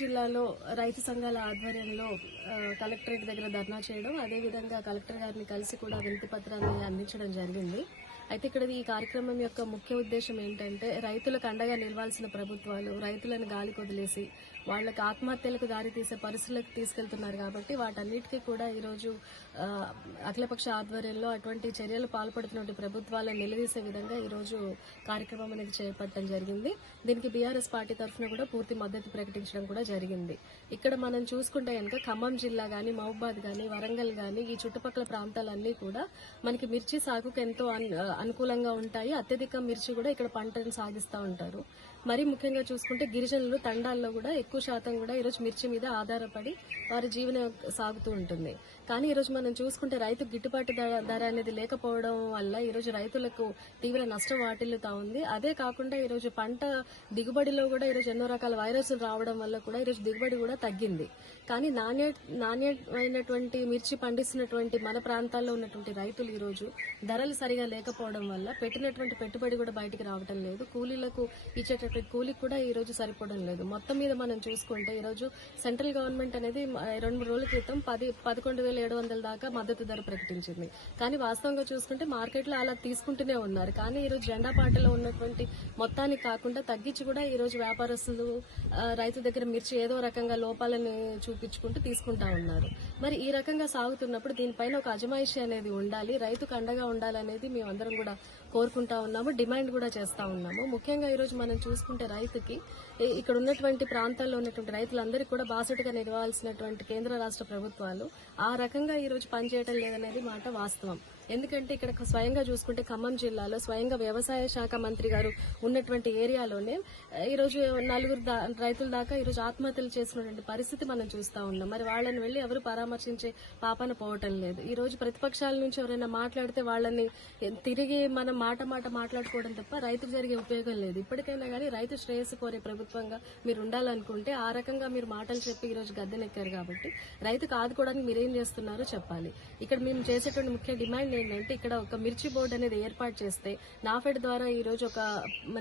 జిల్లాలో రైతు సంఘాల ఆధ్వర్యంలో కలెక్టరేట్ దగ్గర ధర్నా చేయడం, అదేవిధంగా కలెక్టర్ గారిని కలిసి కూడా వినతి పత్రాన్ని అందించడం జరిగింది. అయితే ఇక్కడ ఈ కార్యక్రమం యొక్క ముఖ్య ఉద్దేశం ఏంటంటే, రైతులకు అండగా నిలవాల్సిన ప్రభుత్వాలు రైతులను గాలి కొదిలేసి వాళ్ళకి ఆత్మహత్యలకు దారి తీసే పరిస్థితులకు తీసుకెళ్తున్నారు. కాబట్టి వాటన్నిటికీ కూడా ఈరోజు అఖిలపక్ష ఆధ్వర్యంలో అటువంటి చర్యలు పాల్పడుతున్న ప్రభుత్వాలను నిలదీసే విధంగా ఈరోజు కార్యక్రమం అనేది చేపట్టడం జరిగింది. దీనికి బీఆర్ఎస్ పార్టీ తరఫున కూడా పూర్తి మద్దతు ప్రకటించడం కూడా జరిగింది. ఇక్కడ మనం చూసుకుంటే కనుక ఖమ్మం జిల్లా కానీ, మహబూబాద్ కానీ, వరంగల్ కానీ ఈ చుట్టుపక్కల ప్రాంతాలన్నీ కూడా మనకి మిర్చి సాగుకు ఎంతో అనుకూలంగా ఉంటాయి. అత్యధిక మిర్చి కూడా ఇక్కడ పంటను సాగిస్తూ ఉంటారు. మరీ ముఖ్యంగా చూసుకుంటే గిరిజనులు తండాల్లో కూడా ఎక్కువ శాతం కూడా ఈరోజు మిర్చి మీద ఆధారపడి వారి జీవనం సాగుతూ ఉంటుంది. కానీ ఈరోజు మనం చూసుకుంటే రైతు గిట్టుబాటు ధర అనేది లేకపోవడం వల్ల ఈరోజు రైతులకు తీవ్ర నష్టం వాటిల్లుతా ఉంది. అదే కాకుండా ఈరోజు పంట దిగుబడిలో కూడా ఈరోజు ఎన్నో రకాల వైరస్లు రావడం వల్ల కూడా ఈరోజు దిగుబడి కూడా తగ్గింది. కానీ నాణ్యమైనటువంటి మిర్చి పండిస్తున్నటువంటి మన ప్రాంతాల్లో ఉన్నటువంటి రైతులు ఈరోజు ధరలు సరిగా లేకపోవడం వల్ల పెట్టినటువంటి పెట్టుబడి కూడా బయటికి రావడం లేదు. కూలీలకు ఇచ్చేటటువంటి కూలీకి కూడా ఈ రోజు సరిపోవడం లేదు. మొత్తం మీద మనం చూసుకుంటే ఈరోజు సెంట్రల్ గవర్నమెంట్ అనేది 2-3 రోజుల క్రితం 11,700 దాకా మద్దతు ధర ప్రకటించింది. కానీ వాస్తవంగా చూసుకుంటే మార్కెట్లో అలా తీసుకుంటూనే ఉన్నారు. కానీ ఈరోజు జెండా పాటలో ఉన్నటువంటి మొత్తానికి కాకుండా తగ్గించి కూడా ఈరోజు వ్యాపారస్తులు రైతు దగ్గర మిర్చి ఏదో రకంగా లోపాలను చూపించుకుంటూ తీసుకుంటా ఉన్నారు. మరి ఈ రకంగా సాగుతున్నప్పుడు దీనిపైన ఒక అజమాయిషి అనేది ఉండాలి, రైతుకు అండగా ఉండాలనేది మేమందరం కూడా కోరుకుంటా ఉన్నాము, డిమాండ్ కూడా చేస్తా ఉన్నాము. ముఖ్యంగా ఈరోజు మనం చూసుకుంటే రైతుకి ఇక్కడ ఉన్నటువంటి ప్రాంతాల్లో ఉన్నటువంటి రైతులందరికీ కూడా బాసటగా నిలవాల్సినటువంటి కేంద్ర రాష్ట్ర ప్రభుత్వాలు ఆ రకంగా ఈరోజు పనిచేయడం లేదనేది మాట వాస్తవం. ఎందుకంటే ఇక్కడ స్వయంగా చూసుకుంటే ఖమ్మం జిల్లాలో స్వయంగా వ్యవసాయ శాఖ మంత్రి గారు ఉన్నటువంటి ఏరియాలోనే ఈరోజు 4 రైతుల దాకా ఈరోజు ఆత్మహత్యలు చేసినటువంటి పరిస్థితి మనం చూస్తా ఉన్నాం. మరి వాళ్ళని వెళ్లి ఎవరు పరామర్శించే పాపన పోవటం లేదు. ఈ రోజు ప్రతిపక్షాల నుంచి ఎవరైనా మాట్లాడితే వాళ్ళని తిరిగి మనం మాట మాట్లాడుకోవడం తప్ప రైతుకు జరిగే ఉపయోగం లేదు. ఇప్పటికైనా కానీ రైతు శ్రేయస్సు కోరే ప్రభుత్వంగా మీరు ఉండాలనుకుంటే ఆ రకంగా మీరు మాటలు చెప్పి ఈ రోజు గద్దెనెక్కారు. కాబట్టి రైతుకు ఆదుకోవడానికి మీరేం చేస్తున్నారో చెప్పాలి. ఇక్కడ మేము చేసేటువంటి ముఖ్య డిమాండ్ ఏంటంటే, ఇక్కడ ఒక మిర్చి బోర్డు అనేది ఏర్పాటు చేస్తే నాఫెడ్ ద్వారా ఈ రోజు ఒక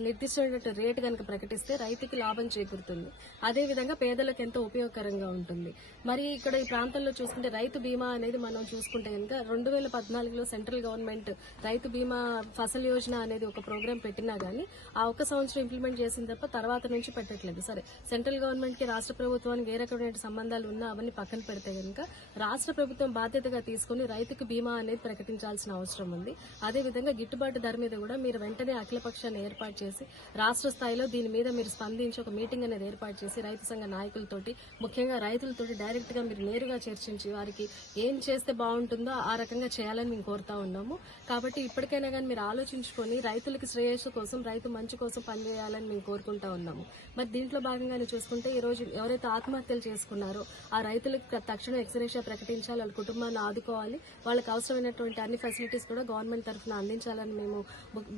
నిర్దిష్టమైన రేటు కనుక ప్రకటిస్తే రైతుకి లాభం చేకూరుతుంది. అదేవిధంగా పేదలకు ఎంతో ఉపయోగకరంగా ఉంటుంది. మరి ఇక్కడ ఈ ప్రాంతంలో చూసుకుంటే రైతు బీమా అనేది మనం చూసుకుంటే కనుక 2014లో సెంట్రల్ గవర్నమెంట్ రైతు బీమా ఫసల్ యోజన అనేది ఒక ప్రోగ్రాం పెట్టినా గానీ ఆ ఒక్క సంవత్సరం ఇంప్లిమెంట్ చేసిన తప్ప తర్వాత నుంచి పెట్టట్లేదు. సరే, సెంట్రల్ గవర్నమెంట్ కి రాష్ట్ర ప్రభుత్వానికి ఏ రకమైన సంబంధాలు ఉన్నా అవన్నీ పక్కన పెడితే కనుక రాష్ట్ర ప్రభుత్వం బాధ్యతగా తీసుకుని రైతుకు బీమా అనేది ప్రకటించాల్సిన అవసరం ఉంది. అదేవిధంగా గిట్టుబాటు ధర మీద కూడా మీరు వెంటనే అఖిలపక్షాన్ని ఏర్పాటు చేసి రాష్ట్ర స్థాయిలో దీని మీద మీరు స్పందించి ఒక మీటింగ్ అనేది ఏర్పాటు చేసి రైతు సంఘ నాయకులతోటి, ముఖ్యంగా రైతులతోటి డైరెక్ట్ గా మీరు నేరుగా చర్చించి వారికి ఏం చేస్తే బాగుంటుందో ఆ రకంగా చేయాలని మేము కోరుతా ఉన్నాము. కాబట్టి ఇప్పటికైనా కానీ మీరు ఆలోచించుకొని రైతులకి శ్రేయస్సు కోసం, రైతు మంచి కోసం పనిచేయాలని మేము కోరుకుంటా ఉన్నాము. మరి దీంట్లో భాగంగానే చూసుకుంటే ఈ రోజు ఎవరైతే ఆత్మహత్యలు చేసుకున్నారో ఆ రైతులకు తక్షణ ఎక్స్గ్రేషియా ప్రకటించాలి, వాళ్ళ కుటుంబాన్ని ఆదుకోవాలి, వాళ్ళకి అవసరమైనటువంటి అన్ని ఫెసిలిటీస్ కూడా గవర్నమెంట్ తరఫున అందించాలని మేము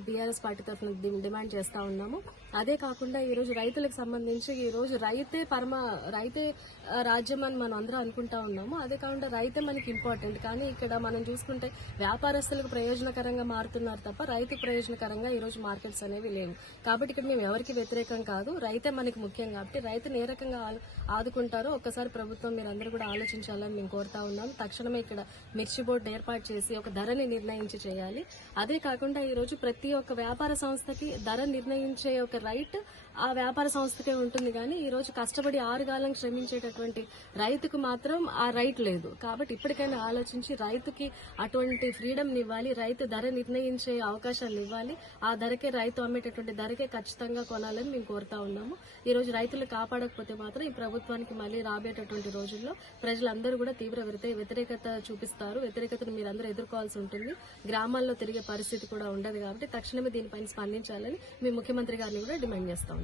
బీఆర్ఎస్ పార్టీ తరఫున డిమాండ్ చేస్తా ఉన్నాము. అదే కాకుండా ఈ రోజు రైతులకు సంబంధించి ఈ రోజు రైతే రాజ్యం అని మనం అందరం అనుకుంటా ఉన్నాము. అదే కాకుండా రైతే మనకి ఇంపార్టెంట్. కానీ ఇక్కడ మనం చూసుకుంటే వ్యాపారస్తులకు ప్రయోజనకరంగా మారుతున్నారు తప్ప రైతు ప్రయోజనకరంగా ఈ రోజు మార్కెట్స్ అనేవి లేవు. కాబట్టి ఇక్కడ మేము ఎవరికి వ్యతిరేకం కాదు, రైతే మనకి ముఖ్యం. కాబట్టి రైతుని ఏ రకంగా ఆదుకుంటారో ఒక్కసారి ప్రభుత్వం మీరు అందరూ కూడా ఆలోచించాలని మేము కోరుతా ఉన్నాం. తక్షణమే ఇక్కడ మిర్చి బోర్డు ఏర్పాటు చేసి ఒక ధరని నిర్ణయించి చేయాలి. అదే కాకుండా ఈ రోజు ప్రతి ఒక్క వ్యాపార సంస్థకి ధర నిర్ణయించే ఒక రైట్ ఆ వ్యాపార సంస్థకే ఉంటుంది. కానీ ఈ రోజు కష్టపడి 6 కాలం శ్రమించేటటువంటి రైతుకు మాత్రం ఆ రైట్ లేదు. కాబట్టి ఇప్పటికైనా ఆలోచించి రైతుకి అటువంటి ఫ్రీడమ్ ఇవ్వాలి, రైతు ధర నిర్ణయించే అవకాశాలు ఇవ్వాలి. ఆ ధరకే రైతు అమ్మేటటువంటి ధరకే ఖచ్చితంగా కొనాలని మేము కోరుతా ఉన్నాము. ఈ రోజు రైతులు కాపాడకపోతే మాత్రం ఈ ప్రభుత్వానికి మళ్ళీ రాబోయేటటువంటి రోజుల్లో ప్రజలందరూ కూడా తీవ్ర వ్యతిరేకత చూపిస్తారు. వ్యతిరేకతను మీరందరూ ఎదుర్కోవాల్సి ఉంటుంది. గ్రామాల్లో తిరిగే పరిస్థితి కూడా ఉండదు. కాబట్టి తక్షణమే దీనిపైన స్పందించాలని మేము ముఖ్యమంత్రి గారిని కూడా డిమాండ్ చేస్తా ఉన్నాం.